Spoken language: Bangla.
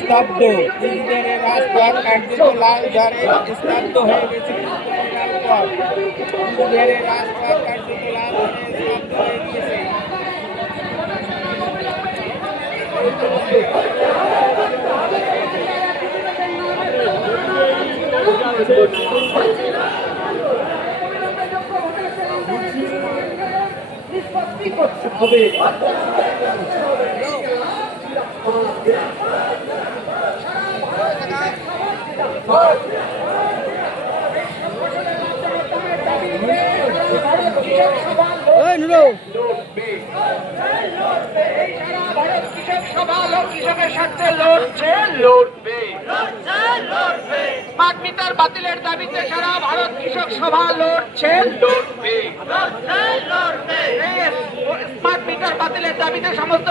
স্তব্ধ, ইঞ্জিনের রাজপথ কার্যত লাল ঝড়ে স্তব্ধ হয়ে গেছে। ইঞ্জিনের রাজপথ কার্যত লাল ঝড়ে স্তব্ধ হয়ে গিয়েছে। নিষ্পত্তি করতে হবে। কৃষকের স্বার্থে লড়বে। স্মার্ট মিটার বাতিলের দাবিতে সারা ভারত কৃষক সভা লড়বে। স্মার্ট মিটার বাতিলের দাবিতে সমস্ত